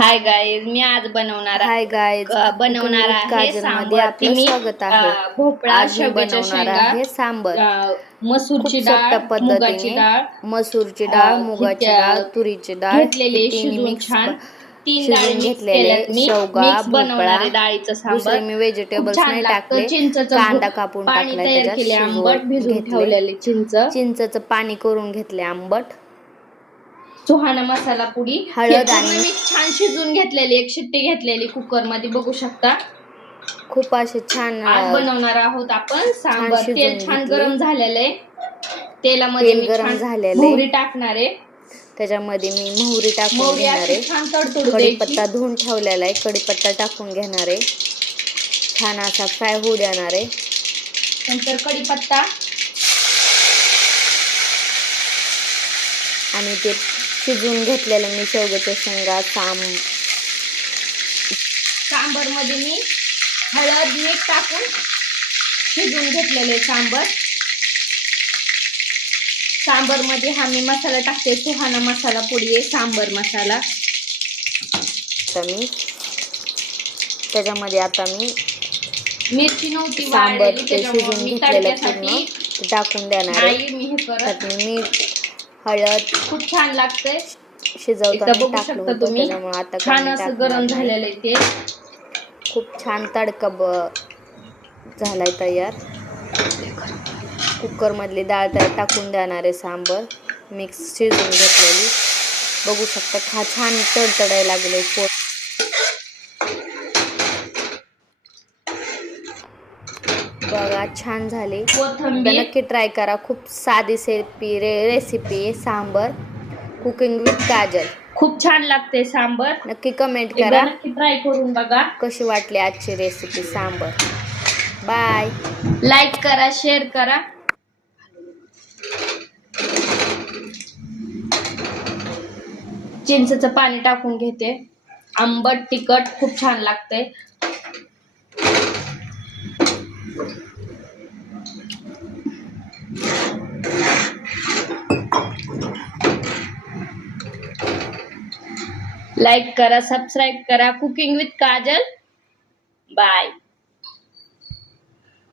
Hi guys, मी आज hi guys, बनवणार आहे काजल मध्ये सांबर. आपलं मी स्वागत आहे. भोपळा, आज मी शेवग्याच्या बनवणार शेंगा, आहे सांबर. मसूरची खूप डाळ, सोप्या मुगाची पद्धतीने डाळ, मसूरची डाळ, मुगाची डाळ, तुरीची डाळ घेतलेले हे तिन्ही शिजून मिक्स छान. तीन डाळी शिजून मिक्स घेतलेले, केल्यात. मी शेवगा, मिक्स बनवणार भोपळा. आहे डाळीचं सांबर. दुसरे मी खूप व्हेजिटेबल्स छान नाही लागतं. टाकले, कांदा कापून पाणी टाकलाय तयार त्याच्यात, केले, आंबट शिजवून भिजून घेतले. ठेवलेले चिंचचं पाणी करून घेतले आंबट. सुहाना मसाला पुडी, हळद आणि मी छान शिजून घेतलेली, एक शिट्टी घेतलेली कुकर मध्ये, बघू शकता. खूप असे छान आज बनवणार आहोत आपण सांबर. तेल छान घेतले. गरम झालेलं आहे. तेलामध्ये मी गरम छान झालेले, मोहरी टाकणार आहे. त्याच्यामध्ये मी मोहरी टाकून मोहरी घेणार अशी आहे. छान तडतडू द्यायची. कढीपत्ता धुवून ठेवलेला आहे, कढीपत्ता टाकून घेणार आहे. छान असा फ्राय होऊ देणार आहे. नंतर कढीपत्ता आणि ते शिजून घेतलेलं मी शेवग्याच्या शेंगा, सांबर मध्ये मी हळद मीठ टाकून शिजून घेतलेले सांबर. सांबर मध्ये हा मी मसाला टाकते, सुहाना मसाला पुडी आहे, सांबर मसाला. त्याच्यामध्ये आता मी मिरची नव्हती सांबर वाळलेली, ते त्याच्यामुळे शिजून मी घेतलेलं पूर्ण तडक्यासाठी टाकून देणार आहे. मी हे करत. मीठ, हळद खूप छान लागतंय. शिजवताना बघू टाकलं शकता होतं, तुम्ही, त्याच्यामुळे आता छान असं गरम झालेलं आहे ते. खूप छान तडका झालाय तयार. कुकर मधली डाळ टाकून देणार आहे, सांबर मिक्स शिजवून घेतलेली. बघू शकता छान तडतडायला लागले. बघा छान झाले. नक्की ट्राय करा. खूप साधी रेसिपी आहे सांबर, कुकिंग विथ काजल. खूप छान लागते सांबर. नक्की कमेंट करा, नक्की ट्राय करून बघा कशी वाटली आजची रेसिपी सांबर. बाय. लाईक करा, शेअर करा. चिंचेचं पाणी टाकून घेते. आंबट तिखट खूप छान लागते. लाईक करा, सबस्क्राईब करा. Cooking with Kajal. बाय.